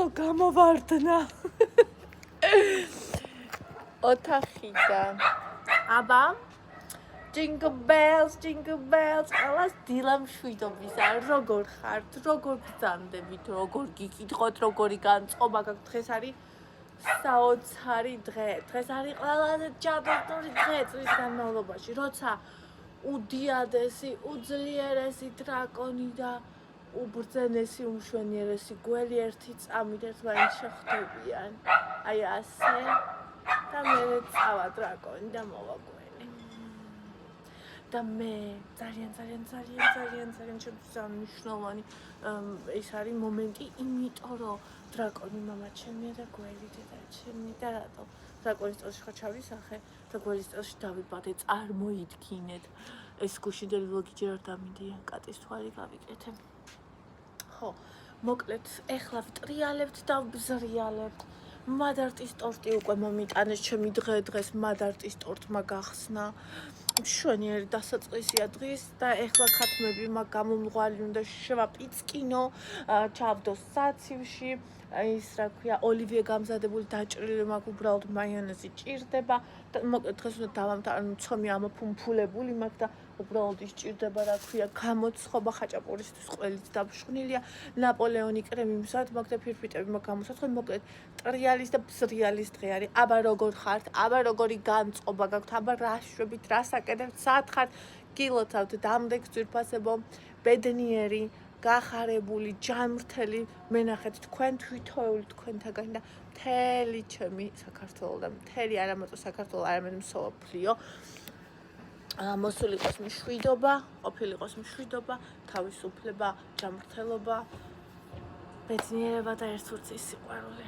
ბოლო გამოვარდნა ოთახიდან აბა Jingle bells, ყველას დილა მშვიდობისა. როგორ ხართ? როგორ ბრძანდებით? როგორ გიკითხოთ? როგორი განწყობა გაქვთ? დღეს არის საოცარი დღე. დღეს არის ყველაზე ჯადოსნური დღე წლის განმავლობაში, როცა უდიადესი, უძლიერესი დრაკონი და უბრძენესი, უმშვენიერესი გველი ერთი წამით ერთმანეთს შეხვდებიან. აი ასე და მე წავა დრაკონი და მოვაგვენი. და მე ძალიან შემიძლია მნიშვნელოვანი ეს არის მომენტი, იმიტომ რომ დრაკონი მამა ჩემია და გველი დედა ჩემი და რატო დრაკონის წელში ხარ ჩავისახე და გველის წელში დავიბადე, წარმოიდგინეთ. ეს გუშინდელი ვლოგი ჯერ არ დამიდია, კატის თვალი გავიკეთე. ხო, მოკლედ, ეხლა ვტრიალებთ და ვბზრიალებთ. მადარტის ტორტი უკვე მომიტანეს, ჩემი დღეს მადარტის ტორტმა გახსნა. მშვენიერი დასაწყისია დღის და ეხლა ქათმები მაგ გამომღვალი უნდა შევაპიცკინო, ჩავდო საცივში, ის რა ქვია, ოლივიე გამზადებული დაჭრილი მაქვს, უბრალოდ მაიონეზი ჭირდება და მოკლედ დღეს უნდა დავამთავრე, ცომი ამოფუმფულებული მაქვს და უბრალოდ ის ჭირდება, რა ქვია, გამოცხობა ხაჭაპურისთვის ყველით დაბრუნილია, ნაპოლეონი კრემი მზად მაქვს და ფირფიტები მაქვს გამოსაცხობი, მოკლედ ტრიალის და ბზრიალის დღე არის. აბა როგორ ხართ? აბა როგორი განწყობა გაქვთ? აბა რა შვებით, რა საკეთებთ? სად ხართ? გილოცავთ დამდეგს ძვირფასებო, ბედნიერი, გახარებული, ჯანმრთელი, მენახეთ თქვენ თვითოეული თქვენთაგანი და მთელი ჩემი საქართველო და მთელი არამარტო საქართველო, არამედ მსოფლიო მოსულიყოს მშვიდობა, ყოფილიყოს მშვიდობა, თავისუფლება, ჯანმრთელობა, ბედნიერება და ერთურცის სიყვარული.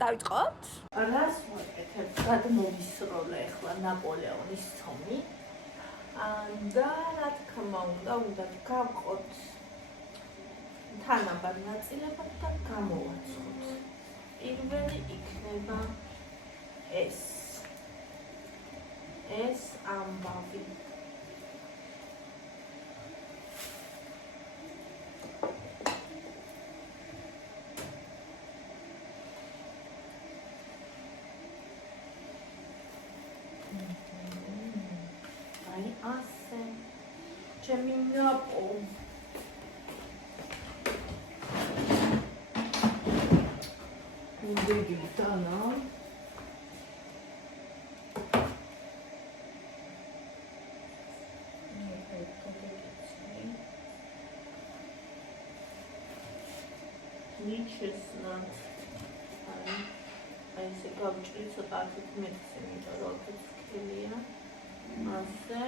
დავიწყოთ? რას ვაკეთებ? გადმოვისროლე ახლა ნაპოლეონის ცომი. და რა თქმა უნდა გავყოთ თანაბარ ნაწილებად და გამოვაცხოთ. პირველი იქნება ეს ამბავი. ასე ჩემი ნაპო უდიგიტანა ნიჩესნად აი ესე გავჭრი ცოტა აქეთ მეტს, იმიტომ რომ აქეთ სკელია ასე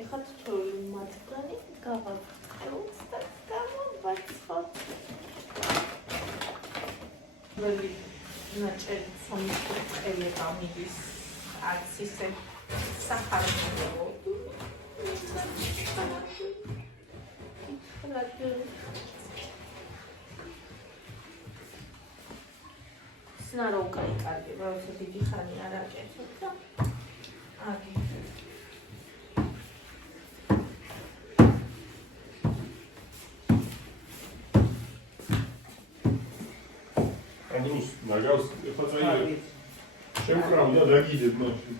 ეხლა თითოეული მათგანი გავაგრძელოთ და გამოვაცხოთ. ველი ნაჭერი ცომის ყელი გამიდის, არც ისე სახარებულო. სნარო უკაიკარგი, როცა დიდი ხანი არ აკეთებ და აგი. Andrus, nagავს ეხლა წაიღე. შემკრავ და დაგიდებ მაშინ.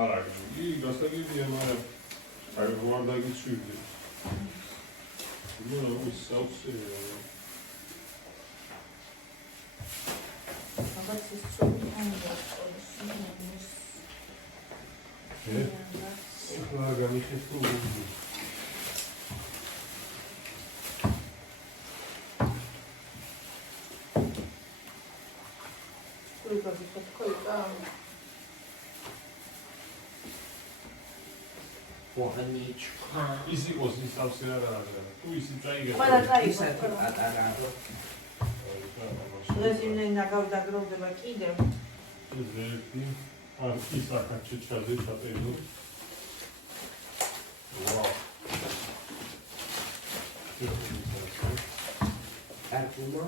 არა, იგი გასაგებია, მაგრამ აი ვარ დაგიშვიდე. ნუ ის საოცრია. აბა ის ცოტა ამბობს. ეხლა გამიხეთო. Оханичка. ის იყოს ის ავსე რა არა. თუ ისი წაიღე. ყველა წაიღე. ისეთი პატარა. დღეს იმენ ნაგავდაგროვდება კიდევ. ეს ერთი. არ ის აქაც ჩაძე ჩაწერო. ვაუ. აკუმა.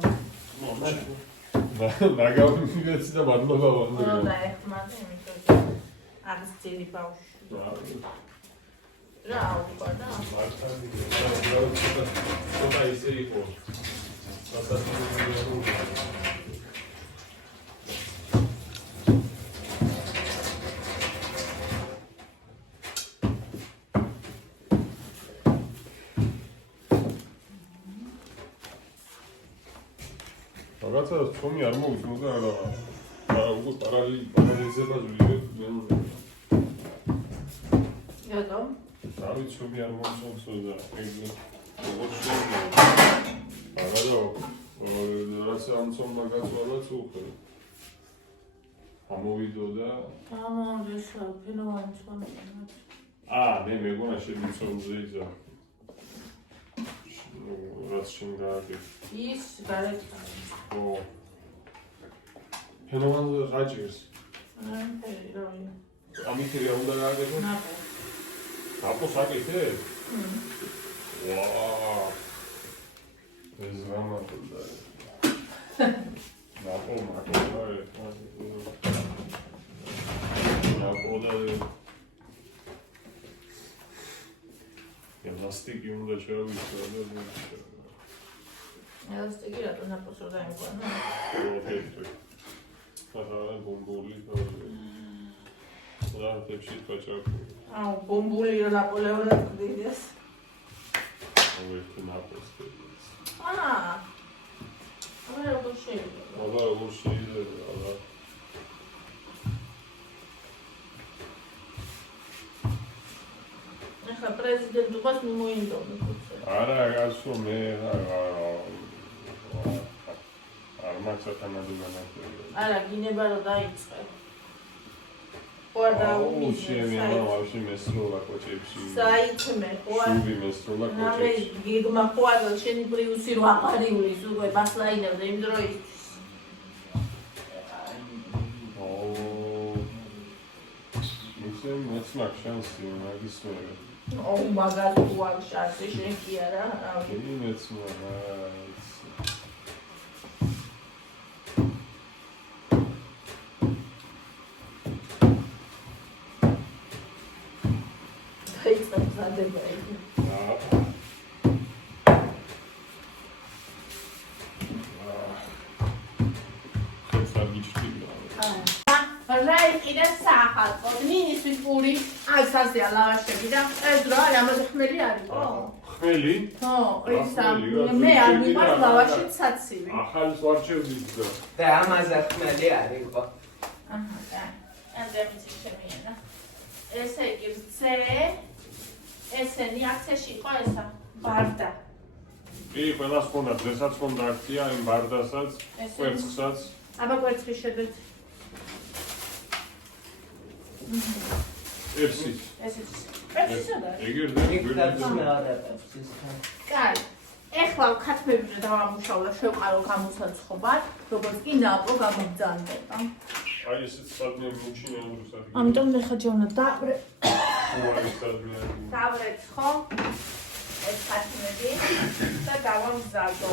ნაგავინიც და მადლობა ვანდრე. და ეხმარდა იმიტომ არის ძილი ბავშვი. რა აუყვა და ცოტა ისე იყო. რაღაცა თომი არ მოვიწმოდა რა უკვე პარალელიზება ვიდეო. რატომ? არ ვიცი თომი არ მოვიწმოდა ეგ როგორ შეიძლება. აგარო რაც ამ თომა გაწვალაც უხე. ამოვიდოდა. ამოვიდა ფენოვანი თომა. მე მეგონა შემიცომზე იზა. რაც შენ გააკეთე. ის გარეთ ფენოვან რაჭერს. როი. ამით რა უნდა გააკეთო? ნაპო. ნაპოს აკეთე? ვაა. ეს რამადა. ნაპო მაგარი. ნაპო და ელასტიკი უნდა შევიცვალო და ელასტიკი რატო ნაპოს რო დაიმკვანა? ბომბული და თებში თვაჭაკი. ბომბული ნაპოლეონად გდიდეს. ერთი ნაპოს. როგორ შეიძლება? როგორ შეიძლება? ახლა პრეზიდენტობას მიმოინდომე ხუთზე. არა, გასულ მე არ მაცხადანადო განაცხადი. არა, გინება რომ დაიწყე. ხوار შენ ვაფშე მესროლა კოჩებში. საითმე, ხوار. შუბი მესროლა კოჩებში. მე გიგმა ხوار შენი პრიუსი რო აყარიulis უკვე ბასლაინებზე იმ დროისთვის. ისე მეცნაკ შანსი მაგისმერე. მაგას ხوار შანსი შენ კი არა, რავი. მეცნაკ მინისთვის პური, აი საზეა ლავაშები და ეს რა არის, ამაზე ხმელი არისო? ხმელი? ხო, ეს მე არ მიყვარს ლავაშით საცივი. ახალს ვარჩევდით და ამაზე ხმელი არისო. აჰა, და ამდენიც შემიანა. ესე იგი ზე ესენი აქციაში იყო ესა, ბარდა. კი, ყველას ხონდა, დღესაც ხონდა აქცია, იმ ბარდასაც, კვერცხსაც. აბა კვერცხი შედეთ. ევსის. ევსის სადა? კაი. ეხლა ქათმები დავამუშავლა, შევყარო გამოსაცხობად, როგორც კი ნაპო გამოგძანდება. აი ესეც სადმე მუჩინა უსახი. ამიტომ მე ხაჯავნა დავრე. უარი სადმე. დავრეთ ხო? ეს ქათმები და გავამზადო.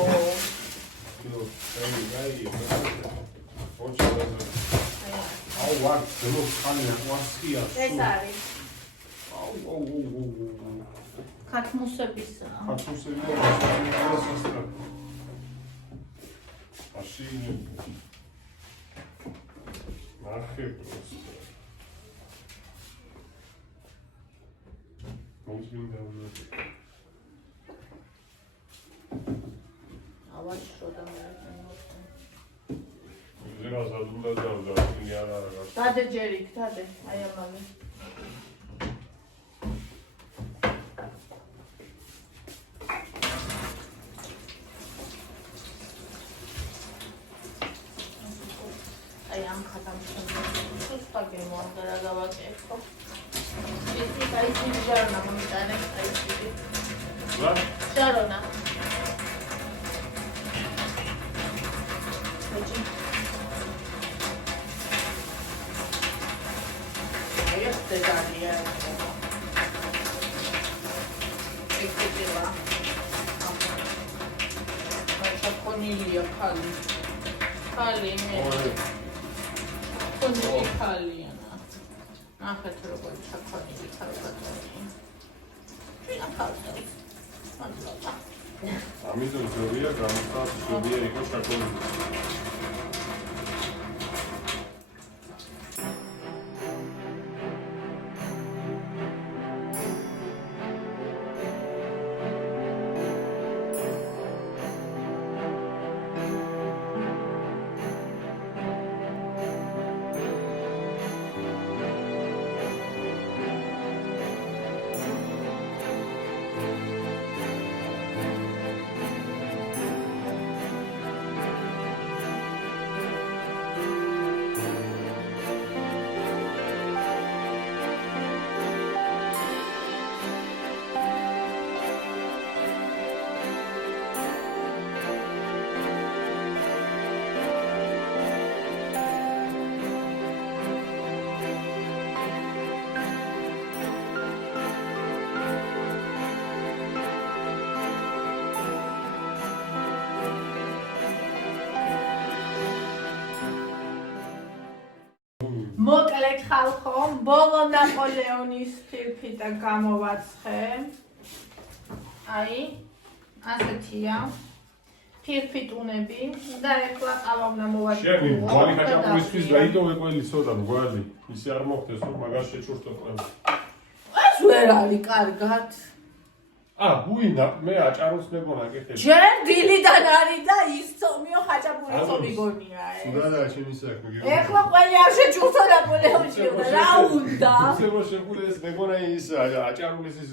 ნუ, აი. აუ ვარ, ძმო ხალია, ვასხია. ეს არის. აუ. ქათმუსების. ქათმუსები აშინე. ნახე პროსტა. მოძინდა. ავაშო და მე ზერას უნდა დავდა, იარა რა. დადე ჯერიქ, დადე, აი ამავე. აი ამ ხათამს სუსტა გემონდა რა გავაკეთო. ის აი ჯარონა მომიტანე, აი ის. რა? ჯარონა. Italia. E che va. Ma c'è ჩაქონილია ხალი. ხალი მე. ხონილი ხალია. ნახეთ როგორ ჩაქონილი თავგადანი. ვინა ხალხს. მადლობა. ამიტომ ზოგია გამოსტავს ზოგია იყო ჩაქონილი. მოკლედ ხალხო, ბოლო ნაპოლეონის ფილფიტა გამოვაცხე. აი, ასეთია. ფილფიტუნები და ეხლა ყავა უნდა მოვაჭრო. შენი გვარი ხაჭაპურისთვის გაიტოვე ყველი ცოტა გვარი. ისე არ მოხდეს რომ მაგას შეჭურთო ყველა. ეს ვერ არის კარგად. ბუინა მე აჭაროს მეგონა კეთილი. ჯერ დილიდან არის და ის ცომიო ხაჭაპური ცომი გონია ეს. სულადა ჩემი საქმე. ეხლა ყველი არ შეჭურთო ნაპოლეონში რა უნდა? ისევ შეყულეს მეგონა ის აჭარულის ის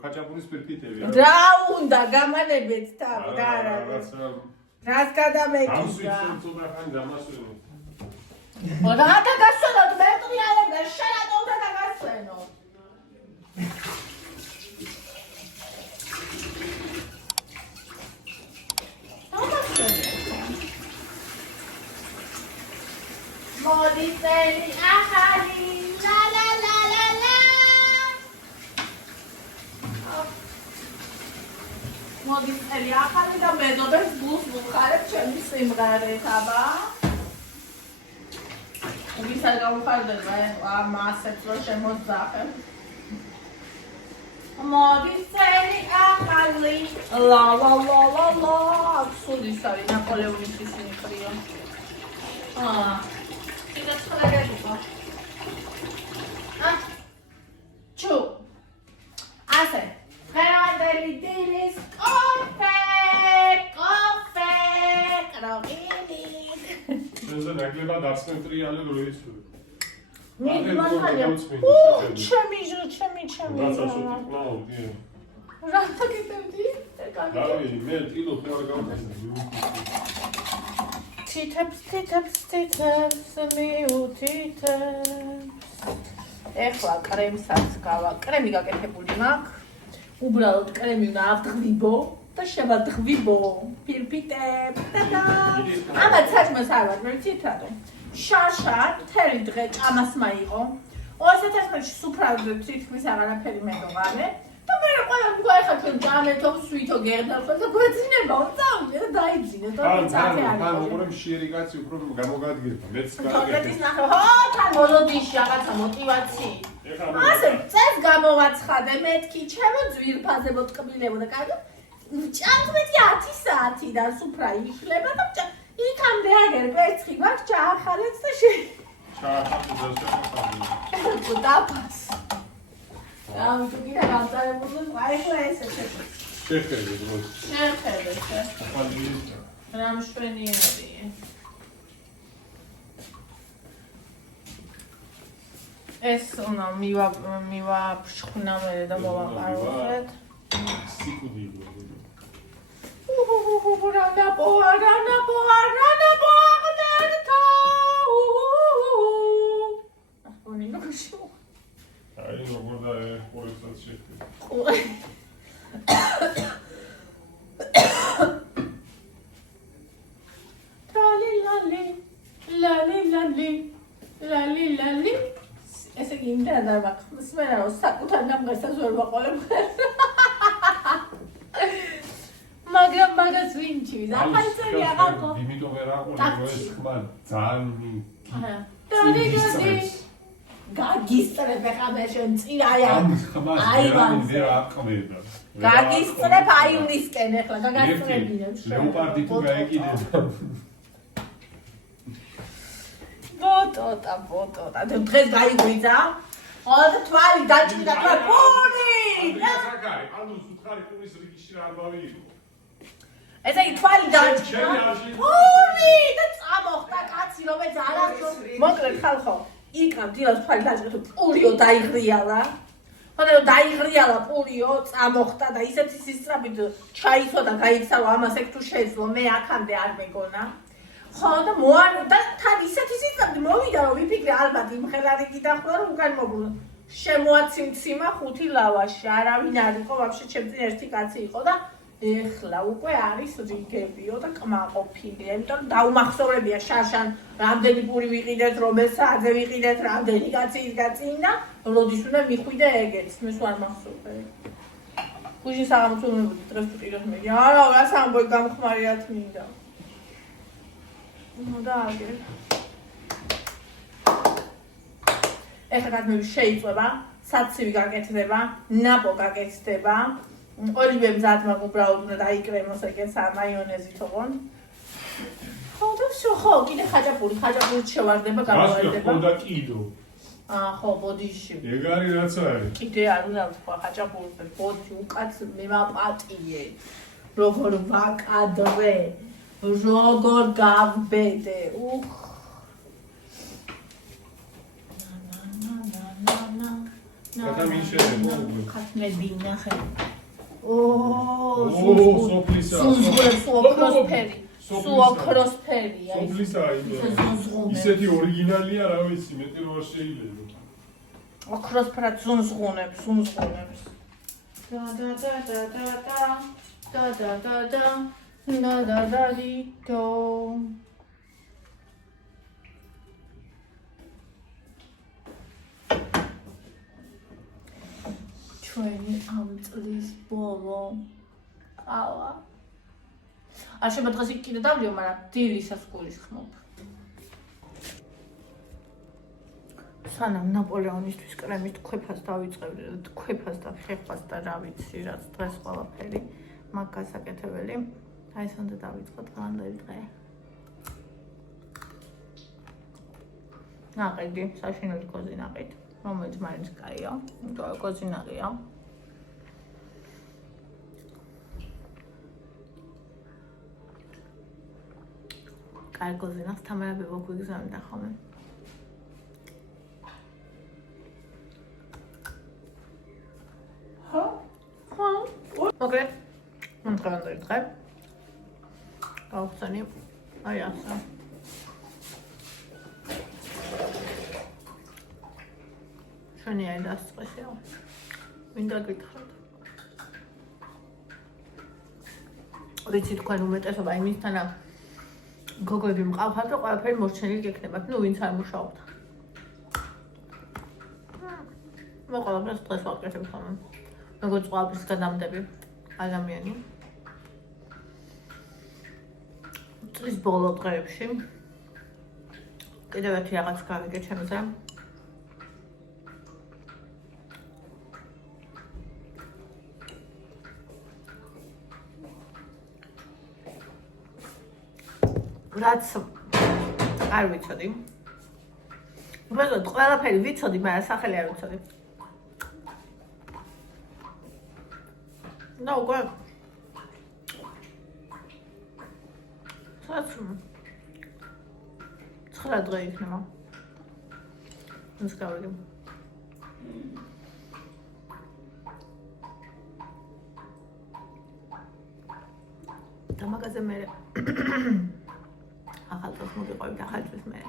ხაჭაპურის ფილფიტები. რა უნდა გამანებეთ თავ გარა. რას გადამეკიდა? ამ ცოტა ხანი დამასვენო. რა დაგასვენოთ მეტრიალებ და შენატოვ და დაგასვენოთ. მოდი წელი ახალი ლა ლა ლა ლა ლა მოდი წელი ახალი და მედობებს გულს ვუხარებ ჩემი სიმღერით აბა ვისაც გავუხარდება ამ ასეთს რომ შემოძახებ მოდი წელი ახალი ლა ლა ლა ლა ლა სულის არის ნაპოლეონის ისინი ხრიო Tidak sekolah gitu. Ču. Ase. Fratelli dilis kofe. Krovini. Sen nagleba darsne triale roisu. Nigdy Chemi. Rata gitemdi. Davi, me tilo tvoja gavkazna. Titebs, მიუთითებს. ეხლა კრემსაც კრემი გაკეთებული მაქვს. უბრალოდ კრემი უნდა ავდღვიბო და შევადღვიბო ფილფიტებს. ამათ საჭმელს არ ვარ, ცითადო. შაშა მთელი დღე ჭამას მაიყო. 2011-ში სუფრავდებ თითქმის აღარაფერი მეგობარი. და მე ყველა მგოიხარ რომ ჭამეთო, სვითო გერდავხო და გვეძინება უწავდი და დაიძინე და წაფე არის. თან უყურებ შიერი კაცი უფრო გამოგადგება. მეც თოთეთის ნახე. თან მოლოდიში რაღაცა мотиваციი. ასე წეს გამოვაცხადე მეთქი ჩემო ძვირფაზე მოტკბილებო და კარგი. ჭამთმეტი 10 საათიდან სუფრა იშლება და იქამდე აგერ პერცხი გვაქვს ჩაახალეთ და ჩაახალეთ და შეფასებია. დაფას. Am tu gina ganțarebulu, ai voie să te შეხედე დროს. შეხედე. ახალი რამ შვენიერია. ეს უნდა მივაფრჩხნამერე და მოვაყაროთ. სიკუდი იყო. რანა აი როგორ და ყურესაც შეხედე. ლალი ესე იგი იმდენ არ მაქვს მე რა საკუთარ ნამგასაც ვერ ვაყოლებ მაგრამ მაგას ვინ ჩიჩი ზაფალწერი აღარ იმიტომ ვერ აყოლე ეს ხმა ძალიან გაგისწრებ ხა მე შენ წინ აი ამის ხმას ვერ აყმედა გაგისწრებ აი უნისკენ ახლა გაგასწრებინებ ლეოპარდი თუ გაეკიდება ბოტოტა დღეს გაიგვიძა ყველა თვალი დაჭრიდა თვა პური საკარი ანუ სუთხარი პურის რიგში რა ამბავი იყო ესე იგი თვალი დაჭრიდა პური და წამოხდა კაცი რომელიც არასდროს მოკლედ ხალხო იქა დილას თვალი დაჭრიდა პურიო დაიღრიალა ხოდა დაიღრიალა პურიო წამოხდა და ისეთი სისწრაფით ჩაისო და გაიქცავა ამას ეგ თუ შეძლო მე აქამდე არ მეგონა ხო და და თან ისეთი სისწრაფით მოვიდა რომ ვიფიქრე ალბათ იმ ხელარიგი დახვრა რომ უკან მოგვლა შემოაციმციმა 5 ლავაში არავინ არ იყო ვაფშე ჩემთან ერთი კაცი იყო და ეხლა უკვე არის რიგებიო და კმაყოფილია იმიტომ რომ დაუმახსოვრებია შარშან რამდენი პური ვიყიდეთ რომელ საათზე ვიყიდეთ რამდენი კაცი ის გაწინ და როდის უნდა მიხვიდე ეგეც მე სულ არ მახსოვრები გუშინ საღამოს უნებოდი დღეს თუ პირად მე არა რა სამბოი გამხმარიათ მინდა და აგერ ეხლა გადმები შეიწובה საცივი გაკეთდება ნაპო გაკეთდება ორივე მზადმა უბრალოდ უნდა დაიკრემოს ეგეც მაიონეზით ოღონ ხო და всё ხო კიდე ხაჭაპური შევარდება გამოვარდება და კიდო ხო ბოდიში ეგ არის რაც არის კიდე არ უნდა ვთქვა ხაჭაპური ბოდი უკაც მემაპატიე როგორ ვაკადრე როგორ გავბედე უხ და მინშერე ხათმები ნახე სუოქროსფერი ისეთი ორიგინალია რა ვიცი მეტი რო არ შეიძლება ოქროსფერად ზუნზღუნებს და ჩვენი ამ წლის ბოლო ყავა არ შეიძლება დღეს იქ კიდე დავლიო მაგრამ დილისას გულისხმობ სანამ ნაპოლეონისთვის კრემის ქვეფას დავიწყებდი და ქვეფას და ხეხას და რა ვიცი რაც დღეს ყველაფერი მაგ გასაკეთებელი აი ეს უნდა დავიწყოთ დღევანდელი დღე ნაყიდი საშინელი კოზინაყით რომელიც მაინც კაია, იმიტომ კოზინაღია. კაი კოზინაღს თამარაბება გვიგზავნიდა ხოლმე. ხო? მოკლედ, მომწონდა დღე. გავხსენი. აი ასე. შენი აი დასწრესიო. მინდა გითხრათ. ვიცი თქვენ უმეტესობა იმისთანა გოგოები მყავთ და ყველაფერი მორჩენილი გექნებათ. ნუ ვინც არ მუშაობთ. მოყოლებს დღეს ვაკეთებ ხოლმე. როგორც ყველაფერს გადამდები ადამიანი. წლის ბოლო დღეებში კიდევ ერთი რაღაც გავიგე ჩემზე. რაც არ ვიცოდი. უბრალოდ ყველაფერი ვიცოდი, მაგრამ სახელი არ ვიცოდი. და უკვე სადაც 9 დღე იქნება. ის გავიგე. და მაგაზე მე ახალწელს მოგიყვებით ახალწელს მე.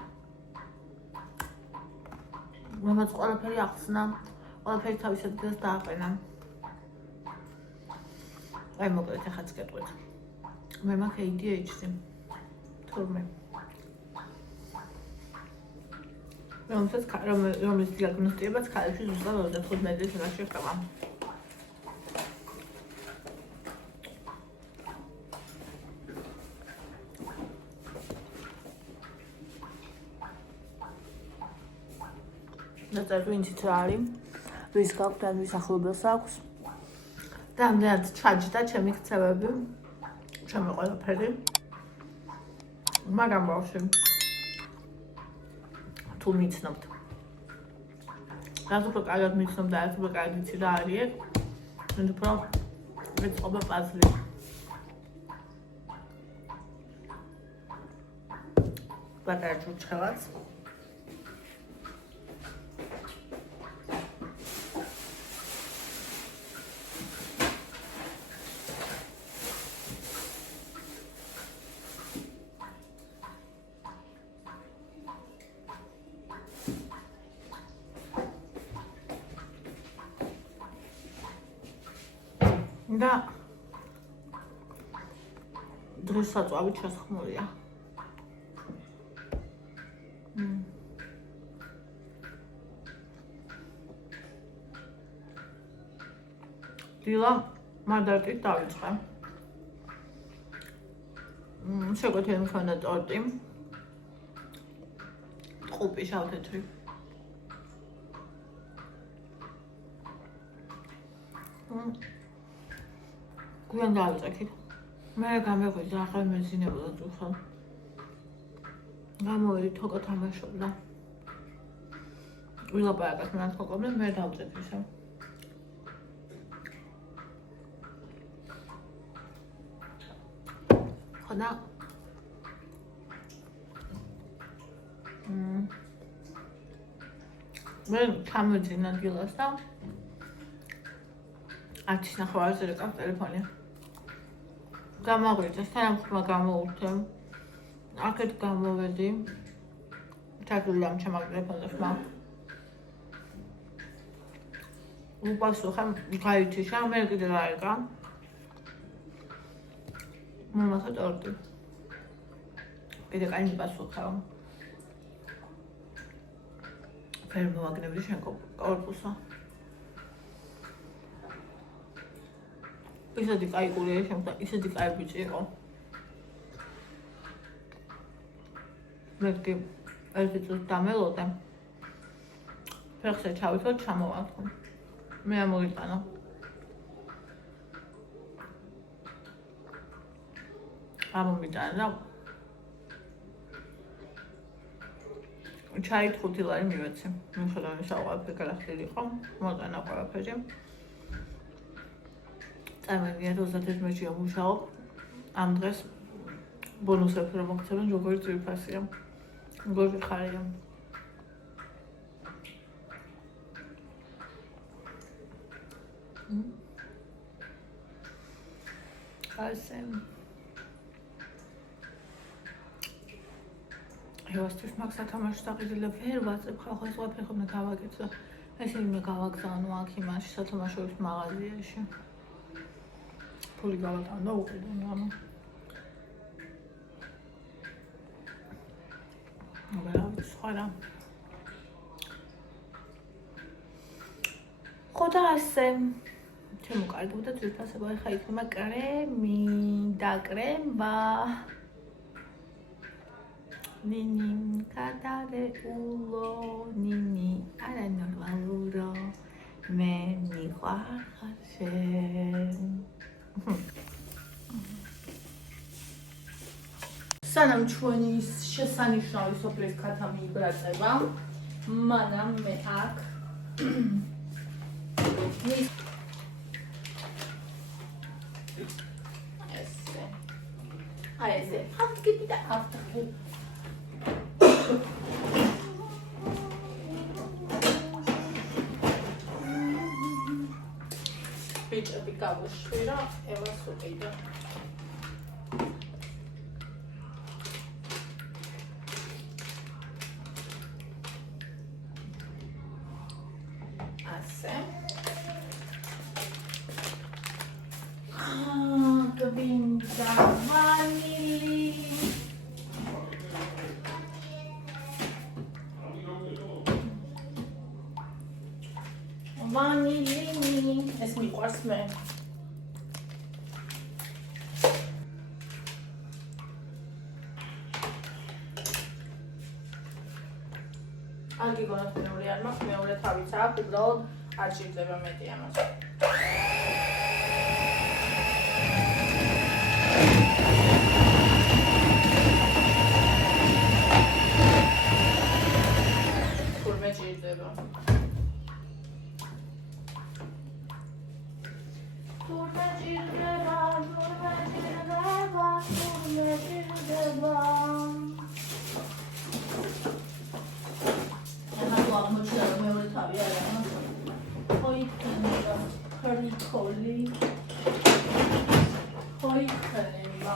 მამაც ყველაფერი ახსნა, ყველაფერი თავის ადგილას დააყენა. აი მოკლედ ახაც გეტყვით. მე მაქვს ADHD. თურმე. რომლის დიაგნოსტიკებაც ქალებში ზუსტად 35 წელს ხდება. დაწერთ ვინცით რა არის, ვის გაქვთ ან ვის ახლობელს აქვს. და ამდენად ჩაჯდა ჩემი ქცევები, ჩემი ყველაფერი. მაგრამ ბავშვი, თუ მიცნობთ, რაც უფრო კარგად მიცნობ და რაც უფრო კარგად იცი რა არის ეგ, მით უფრო ეწყობა პაზლი. პატარა ჩურჩხელაც. და დღეს საწვავით შესხმულია. დილა მადარტით დავიწყე. შეგვეცი მქონდა ტორტი. ტყუპი შავთეთრი. გვიან დავიწყეთ. მე გამეღვიძა ახლა მეძინებოდა ძუხა. გამოვედი თოკო თამაშობდა. ვილაპარაკეთ მან თოკობდნენ, მე დავიწყეთ ისე. ხოდა მე ჩამოძინა დილას და 10-ის ნახევარზე რეკავს ტელეფონი. გამაღვიძა, თანამხმა გამოურთე. აქეთ გამოვედი. ჩაგდული ამ ჩემ ტელეფონზე ხმა. უპასუხა, გაითიშა, მე კიდე რაიგა. მამათა ტორტი. კიდე კაი მიპასუხა. ფერ მოვაგნებდი შენ კორპუსა. ისეთი კაი გულია შემდგა, ისეთი კაი ბიჭი იყო. მე კი ერთი წუთი დამელოდე. ფეხზე ჩავითვალ, ჩამოვარდო. მე ამოიტანა. ამომიტანა და ჩაით 5 ლარი მივეცი. მიუხედავად იმისა, ყველაფერი გადახდილი იყო, მოტანა ყველაფერი. წარმოგიდგენთ 31-ში ამუშაობ. ამ დღეს ბონუსები რომ მოგცემენ, როგორი ძვირფასია. როგორი ხარია. ასე. ეოსთვის მაგ სათამაშო საყიდელე ვერ ვაწებ ხალხს ყველაფერი ხომ გავაკეთო. ესე იმე გავაგზავნო აქ იმაში სათამაშოების მაღაზიაში. ფული გავატანო უკიდო მამა. აბა სხვა. ხოდა ასე შემოკარგებდა ძვირფასება, ეხა იქნება კრემი და კრემბა. ნინი კადარე ულო ნინი არა ნორმალურო მე მიყვარხარ შენ. სანამ ჩვენი შესანიშნავი სოფლის ქათა მიიბრაწება, მანამ მე აქ ესე ავტკიპი და ავტკიპი. ბიჭები გავუშვირა, ევას უყიდო. ასე. გვინდა ვანილი. ვანილი. ეს მიყვარს მე. არ გიგონათ მეორე არ მაქვს, მეორე თავიც აქვს, უბრალოდ არ ჭირდება მეტი ამას. თურმე ჭირდება. თურმე ჭირდება, თურმე ჭირდება, თურმე ჭირდება. აღმოჩნდა რომ მეორე თავი არ არის. ხოიქნება, ქრიკოლი. ხოიქნება.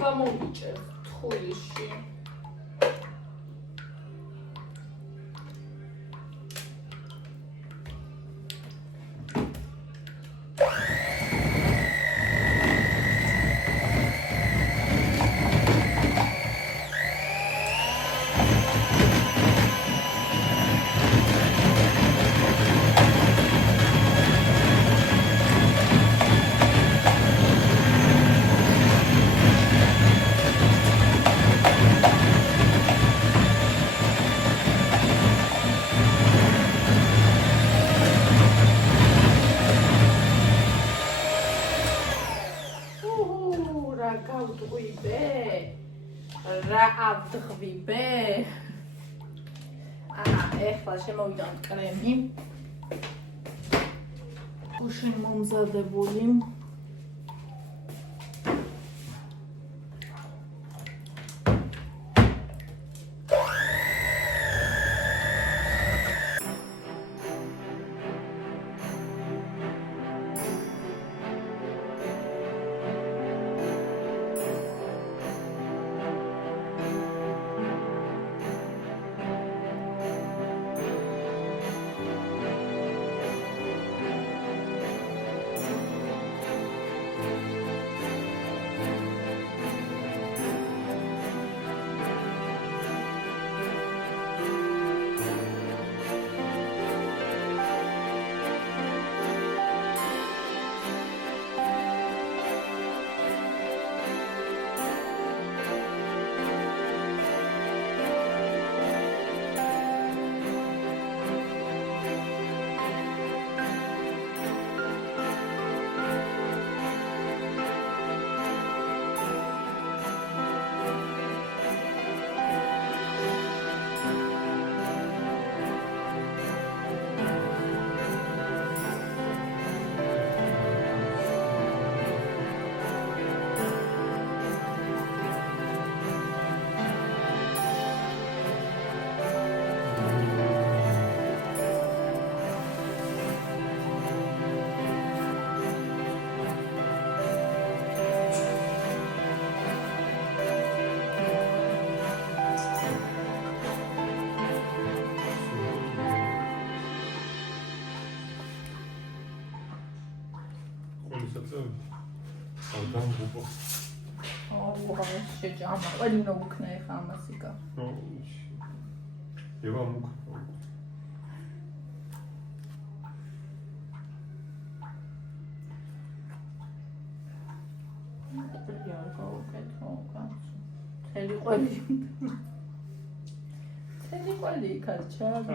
გამოვიჭერ თხულიში. რა ავდღვიბე? ეხლა შემოვიდანთ კრემი. გუშინ მომზადებული. შეჯამა, ყველი უნდა უქნა ეხა ამას იკა. ევა მუქ. თელი ყველი. თელი ყველი იქაც ჩააგდო.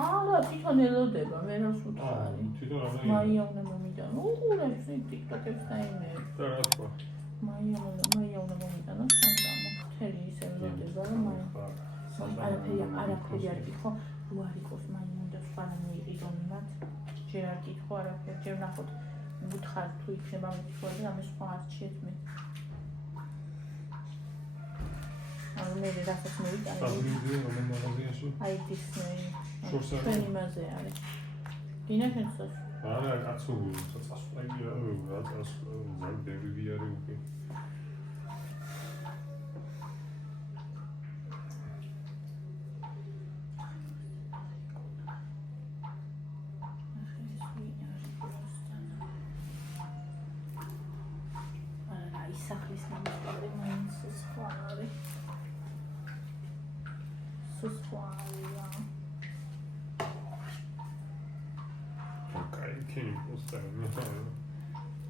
არა, თვითონ ელოდება, მე რას უთხარი. თვითონ არა. მაია უნდა მომიტანო. უყურებს ტიკტოკებს დაიმეებს. და რა თქვა? მაია უნდა მომიტანო სანდამო. თელი ისე ელოდება, რომ არაფერი არ გითხო. რო არ იყოს მაია უნდა სხვანაირად იყიდონ მათ. ჯერ არ გითხო არაფერი, ჯერ ნახოთ. ვუთხარ თუ იქნება მithwadi ამის სხვა არჩიეთ მე. ანუ მე რასაც მოვიტანე. საბურავია რომელ მაღაზიაში? აი დისნეი. შორს არა. ჩვენი მაზე არის. დინახენსოს. არა, კაცო, წასვლაია, რა წასვლა, ზარბები არის უკვე. სახლის ნამოსტარი მაინც სხვა არის. სუსვაია. ოკეი, კინი პოსტარი,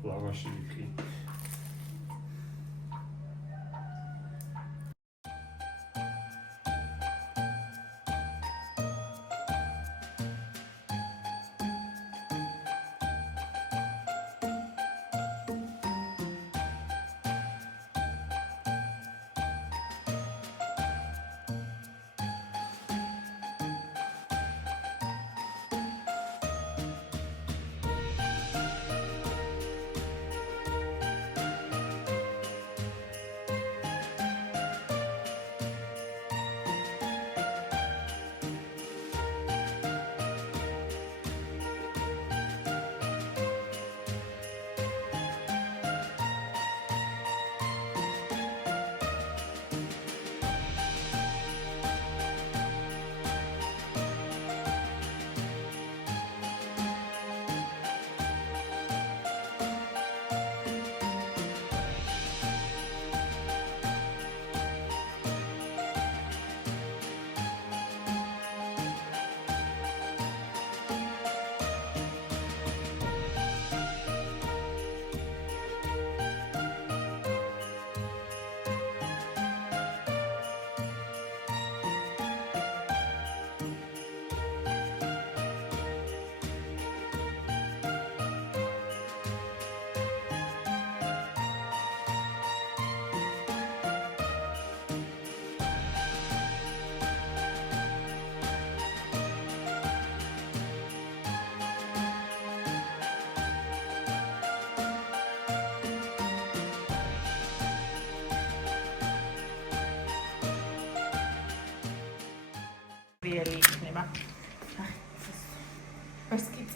ლავაში კი.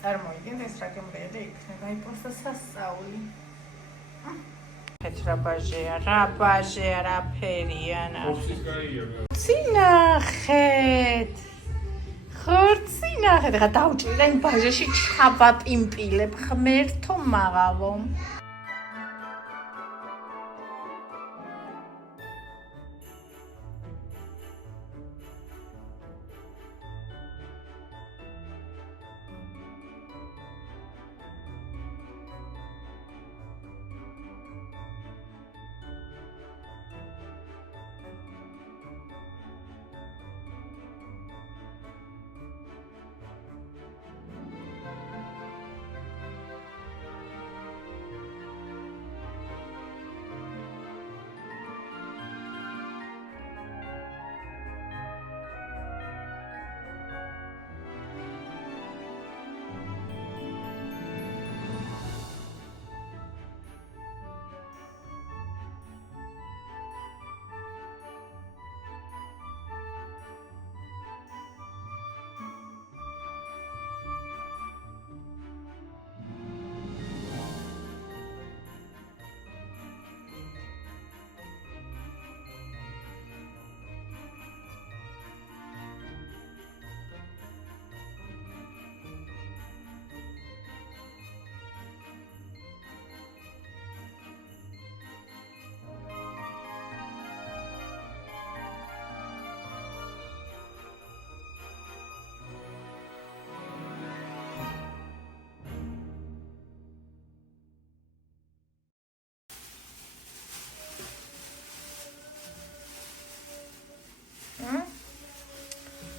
წარმოიდგინეთ ეს რა გემრიელი იქნება იპოსტა სასწაული რა ბაჟეა რა ფერია ოფსის კაია. ცინახეთ ხორცინახეთ რა დაუჭირდა იმ ბაჟეში ჩაბაპიმპილებ ღმერთო მაღალო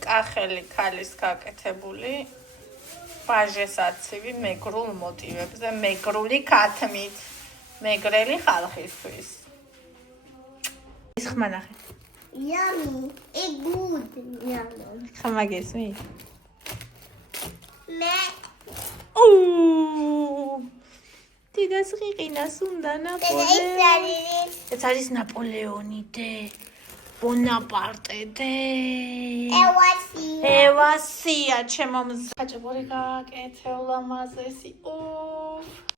კახელი ქალის გაკეთებული ბაჟესაცივი მეგრულ მოტივებზე მეგრული ქათმით მეგრელი ხალხისთვის ის ხმა ნახე Yummy. It's good. Yummy. ხმა გესმი Me. დიდას ღიყინას უნდა ნაპოლეონი ეს არის ნაპოლეონი დე ბონაპარტე დე ევასია ჩემო მზაჭბური გააკეთე ულამაზესი